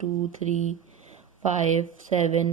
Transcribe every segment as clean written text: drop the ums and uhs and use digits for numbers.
2, 3, 5, 7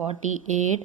48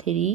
3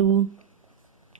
2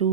2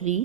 3۔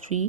3۔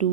2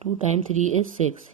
2 × 3 = 6،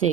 6۔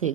6۔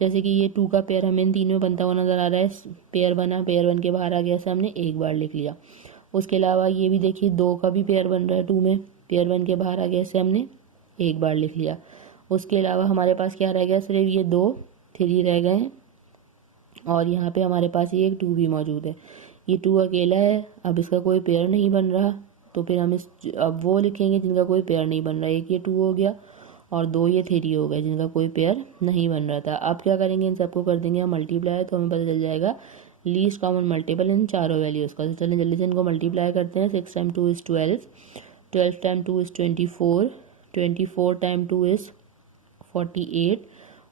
जैसे कि ये 2 का पेयर हमें इन 3 में बनता हुआ नज़र आ रहा है, पेयर बना, पेयर 1 के बाहर आ गया, से हमने एक बार लिख लिया। उसके अलावा ये भी देखिए 2 का भी पेयर बन रहा है 2 में, पेयर 1 के बाहर आ गया, से हमने एक बार लिख लिया। उसके अलावा हमारे पास क्या रह गया, सिर्फ ये 2 3 रह गए हैं, और यहाँ पे हमारे पास ये एक 2 भी मौजूद है। ये 2 अकेला है, अब इसका कोई पेयर नहीं बन रहा, तो फिर हम अब वो लिखेंगे जिनका कोई पेयर नहीं बन रहा। एक ये 2 हो गया और 2 ये 3 हो गया जिनका कोई पेयर नहीं बन रहा था। अब क्या करेंगे, इन सबको कर देंगे हम मल्टीप्लाई, तो हमें पता चल जाएगा लीस्ट कॉमन मल्टीपल इन चारों वैल्यूज़ का। तो चलिए जल्दी से इनको मल्टीप्लाई करते हैं। 6 time 2 is 12, 12 time 2 is 24, 24 time 2 is 48,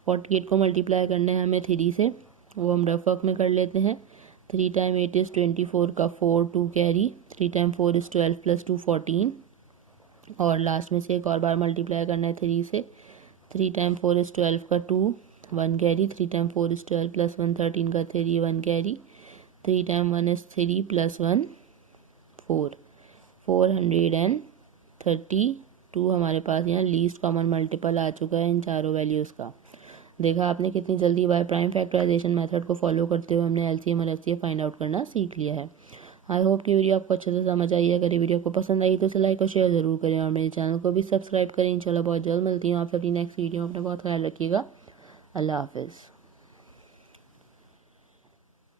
48 को मल्टीप्लाई करना है हमें 3 से, वो हम रफ वर्क में कर लेते हैं। 3 टाइम 8 इज़ 24 का 4, 2 कैरी, 3 टाइम 4 इज़ 12 प्लस 2 14, और लास्ट में से एक और बार मल्टीप्लाई करना है 3 से। 3 टाइम 4 इज़ 12 का 2, 1 कैरी, 3 टाइम 4 इज़ 12 प्लस 1 13 का 3, 1 कैरी, 3 टाइम 1 इज़ 3 प्लस 1 4, 432 हमारे पास यहाँ लीस्ट कॉमन मल्टीपल आ चुका है इन चारों वैल्यूज़ का। देखा आपने कितनी जल्दी बाय प्राइम फैक्टराइजेशन मेथड को फॉलो करते हुए हमने एलसीएम और एचसीएफ फाइंड आउट करना सीख लिया है। आई होप कि वीडियो आपको अच्छे से समझ आई है। अगर ये वीडियो आपको पसंद आई तो उसे लाइक और शेयर ज़रूर करें, और मेरे चैनल को भी सब्सक्राइब करें। इंशाल्लाह बहुत जल्द मिलती हूँ आपसे अपनी नेक्स्ट वीडियो में। अपना बहुत ख्याल रखिएगा। अल्लाह हाफिज़।